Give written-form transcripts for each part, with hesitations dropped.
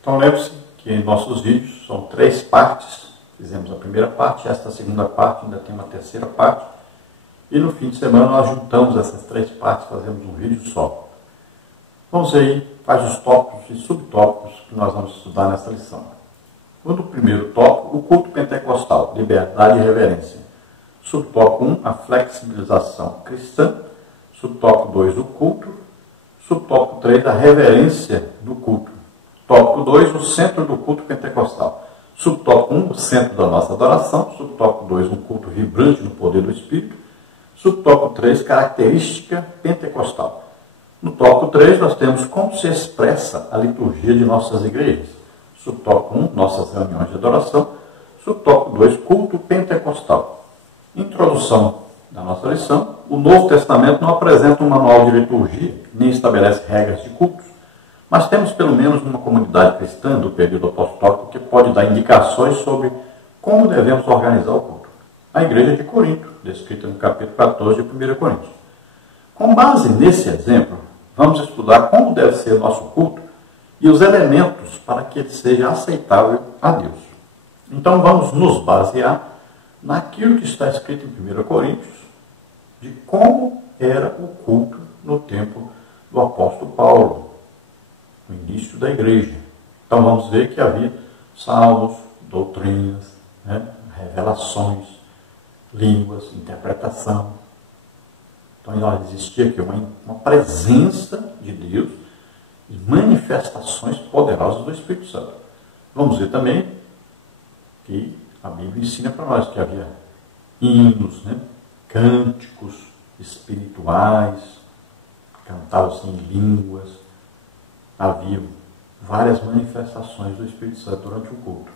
Então lembre-se que em nossos vídeos são 3 partes. Fizemos a primeira parte, esta segunda parte ainda tem uma terceira parte. E no fim de semana nós juntamos essas 3 partes, fazemos um vídeo só. Vamos aí, quais os tópicos e subtópicos que nós vamos estudar nessa lição. No primeiro tópico, o culto pentecostal, liberdade e reverência. Subtópico 1, a flexibilização cristã. Subtópico 2, o culto. Subtópico 3, a reverência do culto. Tópico 2, o centro do culto pentecostal. Subtópico 1, o centro da nossa adoração. Subtópico 2, um culto vibrante no poder do Espírito. Subtópico 3, característica pentecostal. No tópico 3, nós temos como se expressa a liturgia de nossas igrejas. Subtópico 1, nossas reuniões de adoração. Subtópico 2, culto pentecostal. Introdução da nossa lição. O Novo Testamento não apresenta um manual de liturgia, nem estabelece regras de cultos, mas temos pelo menos uma comunidade cristã do período apostólico que pode dar indicações sobre como devemos organizar o culto. A igreja de Corinto, descrita no capítulo 14 de 1 Coríntios. Com base nesse exemplo, vamos estudar como deve ser o nosso culto e os elementos para que ele seja aceitável a Deus. Então vamos nos basear naquilo que está escrito em 1 Coríntios, de como era o culto no tempo do apóstolo Paulo, no início da igreja. Então vamos ver que havia salmos, doutrinas, revelações, línguas, interpretação. Então existia aqui uma presença de Deus e manifestações poderosas do Espírito Santo. Vamos ver também que a Bíblia ensina para nós que havia hinos, cânticos espirituais, cantados em línguas. Havia várias manifestações do Espírito Santo durante o culto.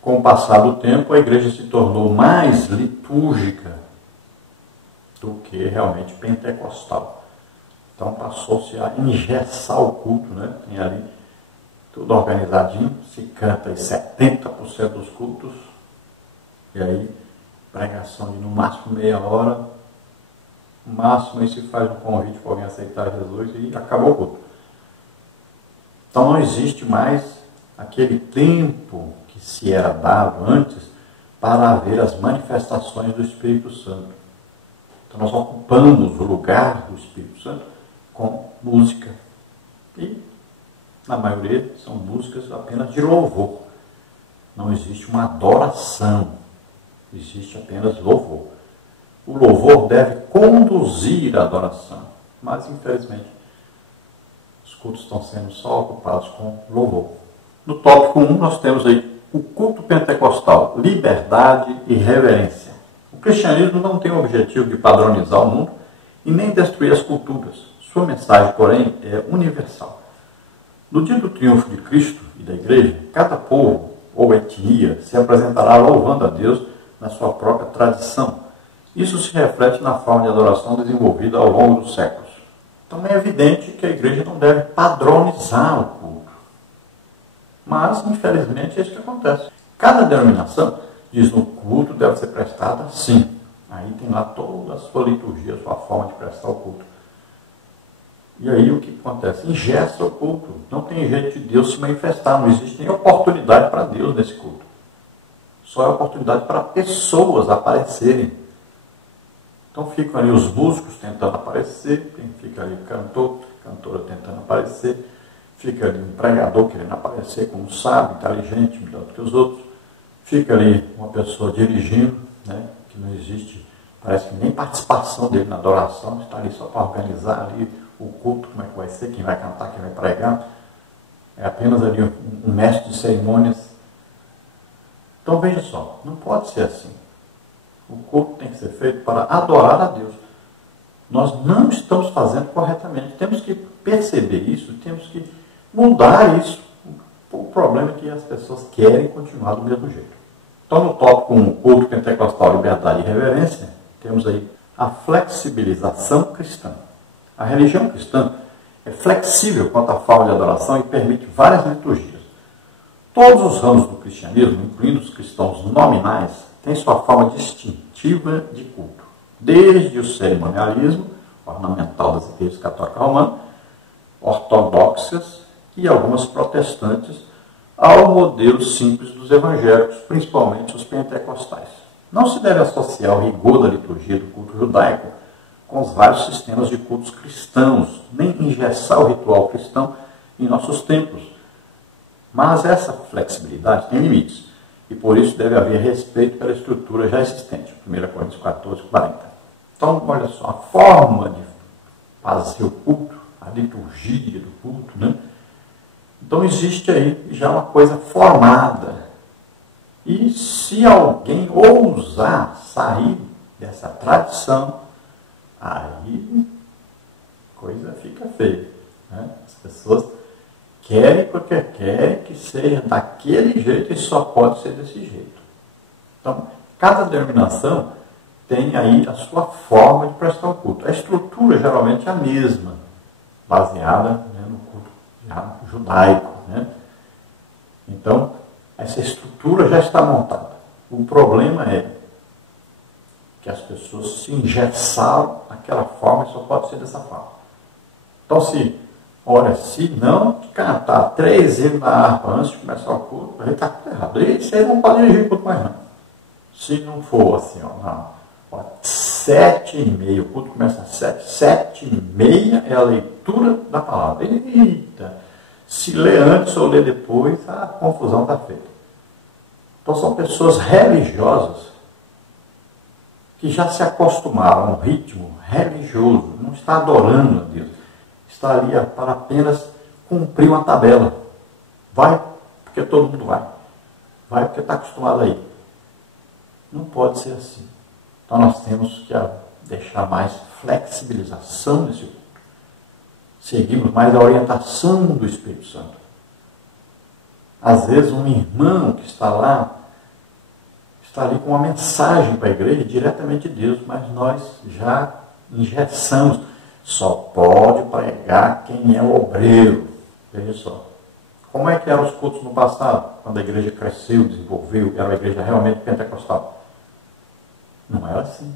Com o passar do tempo, a igreja se tornou mais litúrgica do que realmente pentecostal. Então passou-se a engessar o culto, Tem ali tudo organizadinho, se canta em 70% dos cultos, e aí pregação de no máximo meia hora, no máximo aí se faz um convite para alguém aceitar Jesus e acabou o culto. Então não existe mais aquele tempo que se era dado antes para haver as manifestações do Espírito Santo. Então nós ocupamos o lugar do Espírito Santo com música. E, na maioria, são músicas apenas de louvor. Não existe uma adoração. Existe apenas louvor. O louvor deve conduzir a adoração. Mas, infelizmente, os cultos estão sendo só ocupados com louvor. No tópico 1, nós temos aí o culto pentecostal, liberdade e reverência. O cristianismo não tem o objetivo de padronizar o mundo e nem destruir as culturas. Sua mensagem, porém, é universal. No dia do triunfo de Cristo e da igreja, cada povo ou etnia se apresentará louvando a Deus na sua própria tradição. Isso se reflete na forma de adoração desenvolvida ao longo dos séculos. Então é evidente que a igreja não deve padronizar o culto. Mas, infelizmente, é isso que acontece. Cada denominação diz que o culto deve ser prestado assim. Aí tem lá toda a sua liturgia, a sua forma de prestar o culto. E aí o que acontece? Engessa o culto. Não tem jeito de Deus se manifestar. Não existe nem oportunidade para Deus nesse culto. Só é oportunidade para pessoas aparecerem. Então ficam ali os músicos tentando aparecer, fica ali cantora tentando aparecer, fica ali um pregador querendo aparecer como sábio, inteligente, melhor do que os outros, fica ali uma pessoa dirigindo, que não existe, parece que nem participação dele na adoração, está ali só para organizar ali o culto, como é que vai ser, quem vai cantar, quem vai pregar, é apenas ali um mestre de cerimônias. Então veja só, não pode ser assim. O culto tem que ser feito para adorar a Deus. Nós não estamos fazendo corretamente. Temos que perceber isso, temos que mudar isso. O problema é que as pessoas querem continuar do mesmo jeito. Então, no tópico 1, culto pentecostal, liberdade e reverência, temos aí a flexibilização cristã. A religião cristã é flexível quanto à forma de adoração e permite várias liturgias. Todos os ramos do cristianismo, incluindo os cristãos nominais, têm sua forma distintiva de culto. Desde o cerimonialismo, ornamental das igrejas católicas romanas, ortodoxas e algumas protestantes, ao modelo simples dos evangélicos, principalmente os pentecostais. Não se deve associar o rigor da liturgia do culto judaico com os vários sistemas de cultos cristãos, nem engessar o ritual cristão em nossos templos. Mas essa flexibilidade tem limites, e por isso deve haver respeito pela estrutura já existente. 1 Coríntios 14, 40. Então, olha só, a forma de fazer o culto, a liturgia do culto, né? Então existe aí já uma coisa formada. E se alguém ousar sair dessa tradição, aí a coisa fica feia, né? As pessoas querem porque querem que seja daquele jeito e só pode ser desse jeito. Então, cada denominação tem aí a sua forma de prestar o culto. A estrutura geralmente é a mesma, baseada, né, no culto já judaico, né? Então, essa estrutura já está montada. O problema é que as pessoas se engessaram naquela forma e só pode ser dessa forma. Então, se não cantar 3 hinos na harpa antes de começar o culto, a gente está errado. Isso aí não pode dirigir o culto mais não. Se não for assim, não. 7h30, o culto começa às 7h30 é a leitura da palavra. Eita! Se lê antes ou lê depois, a confusão está feita. Então são pessoas religiosas que já se acostumaram a um ritmo religioso, não está adorando a Deus, está ali para apenas cumprir uma tabela. Vai porque todo mundo vai. Vai porque está acostumado a ir. Não pode ser assim. Então nós temos que deixar mais flexibilização nesse culto. Seguimos mais a orientação do Espírito Santo. Às vezes um irmão que está lá, está ali com uma mensagem para a igreja diretamente de Deus, mas nós já engessamos. Só pode pregar quem é o obreiro. Veja só. Como é que eram os cultos no passado, quando a igreja cresceu, desenvolveu, era uma igreja realmente pentecostal? Não era assim.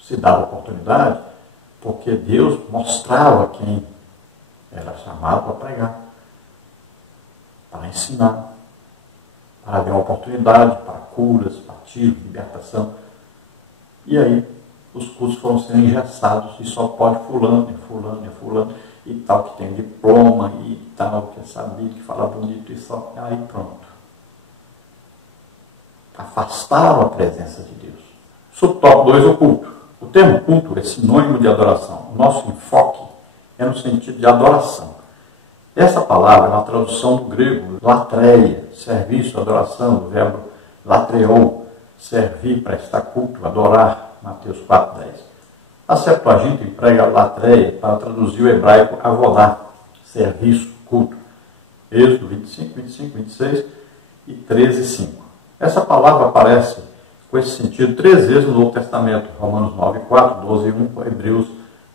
Se dava oportunidade, porque Deus mostrava quem era chamado para pregar, para ensinar, para haver uma oportunidade para curas, batismo, libertação. E aí os cultos foram sendo engessados e só pode fulano, e fulano, e fulano, e tal que tem diploma, e tal que é sabido, que fala bonito, e só. Aí pronto. Afastaram a presença de Deus. Subtópico 2, o culto. O termo culto é sinônimo de adoração. O nosso enfoque é no sentido de adoração. Essa palavra é uma tradução do grego latreia, serviço, adoração, do verbo latreou, servir, prestar culto, adorar, Mateus 4:10. A Septuaginta emprega latreia para traduzir o hebraico avodá, serviço, culto. Êxodo 25, 25, 26 e 13:5. Essa palavra aparece com esse sentido 3 vezes no Novo Testamento, Romanos 9:4, 12:1, Hebreus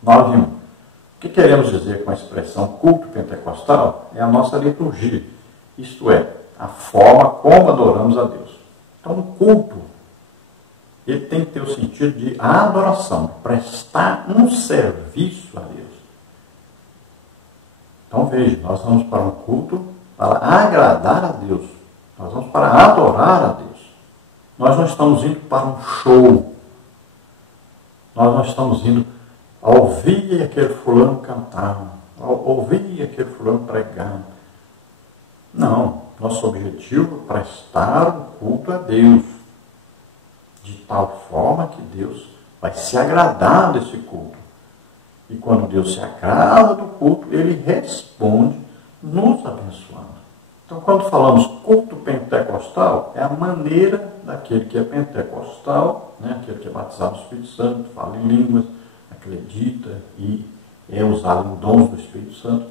9:1. O que queremos dizer com a expressão culto pentecostal é a nossa liturgia, isto é, a forma como adoramos a Deus. Então, o culto, ele tem que ter o sentido de adoração, prestar um serviço a Deus. Então, veja, nós vamos para um culto para agradar a Deus, nós vamos para adorar a Deus. Nós não estamos indo para um show, nós não estamos indo a ouvir aquele fulano cantar, a ouvir aquele fulano pregar. Não, nosso objetivo é prestar um culto a Deus, de tal forma que Deus vai se agradar desse culto. E quando Deus se agrada do culto, Ele responde nos abençoando. Então, quando falamos culto pentecostal, é a maneira daquele que é pentecostal, né, aquele que é batizado no Espírito Santo, fala em línguas, acredita e é usado em dons do Espírito Santo.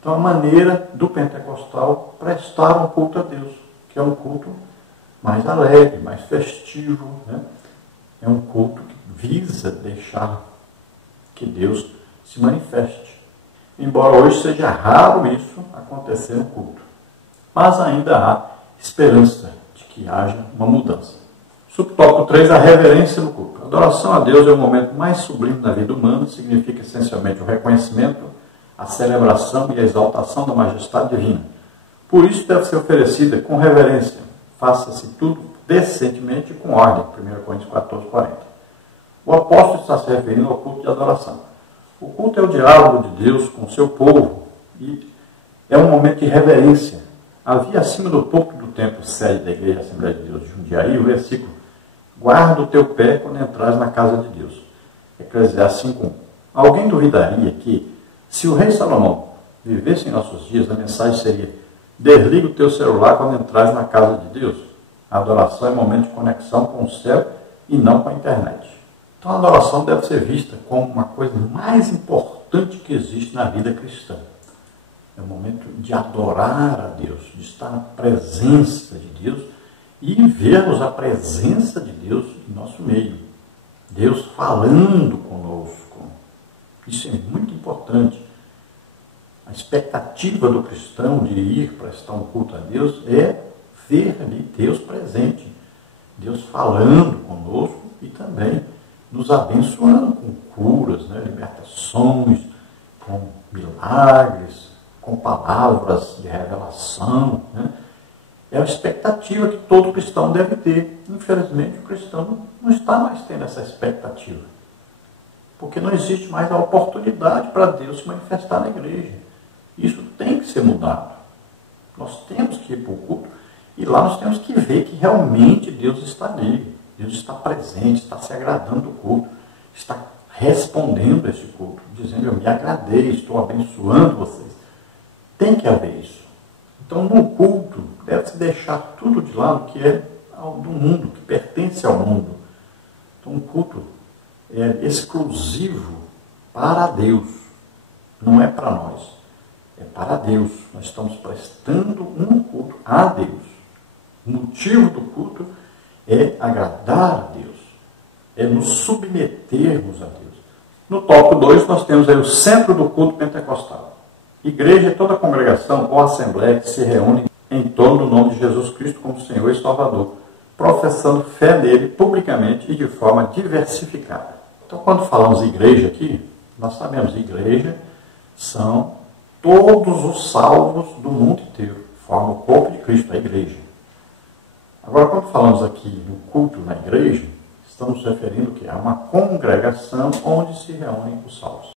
Então, a maneira do pentecostal prestar um culto a Deus, que é um culto mais alegre, mais festivo, né? É um culto que visa deixar que Deus se manifeste. Embora hoje seja raro isso acontecer no culto, mas ainda há esperança de que haja uma mudança. Subtópico 3, a reverência no culto. A adoração a Deus é o momento mais sublime da vida humana, significa essencialmente o reconhecimento, a celebração e a exaltação da majestade divina. Por isso deve ser oferecida com reverência. Faça-se tudo decentemente e com ordem. 1 Coríntios 14, 40. O apóstolo está se referindo ao culto de adoração. O culto é o diálogo de Deus com o seu povo e é um momento de reverência. Havia acima do púlpito do templo, sede da Igreja Assembleia de Deus de Jundiaí, o versículo: guarda o teu pé quando entrares na casa de Deus. Eclesiastes 5:1. Alguém duvidaria que, se o rei Salomão vivesse em nossos dias, a mensagem seria: desliga o teu celular quando entrares na casa de Deus? A adoração é momento de conexão com o céu e não com a internet. Então a adoração deve ser vista como uma coisa mais importante que existe na vida cristã. É o momento de adorar a Deus, de estar na presença de Deus e vermos a presença de Deus em nosso meio. Deus falando conosco. Isso é muito importante. A expectativa do cristão de ir prestar um culto a Deus é ver ali Deus presente. Deus falando conosco e também nos abençoando com curas, libertações, com milagres, com palavras de revelação. É a expectativa que todo cristão deve ter. Infelizmente, o cristão não está mais tendo essa expectativa. Porque não existe mais a oportunidade para Deus se manifestar na igreja. Isso tem que ser mudado. Nós temos que ir para o culto e lá nós temos que ver que realmente Deus está ali. Deus está presente, está se agradando do culto, está respondendo a esse culto, dizendo: eu me agradei, estou abençoando vocês. Tem que haver isso. Então, no culto, deve-se deixar tudo de lado que é do mundo, que pertence ao mundo. Então, o culto é exclusivo para Deus, não é para nós, é para Deus. Nós estamos prestando um culto a Deus. O motivo do culto é agradar a Deus, é nos submetermos a Deus. No tópico 2, nós temos aí o centro do culto pentecostal. Igreja é toda congregação ou assembleia que se reúne em torno do nome de Jesus Cristo como Senhor e Salvador, professando fé nele publicamente e de forma diversificada. Então, quando falamos igreja aqui, nós sabemos que igreja são todos os salvos do mundo inteiro, formam o corpo de Cristo, a igreja. Agora, quando falamos aqui do culto na igreja, estamos referindo que é uma congregação onde se reúnem os salvos.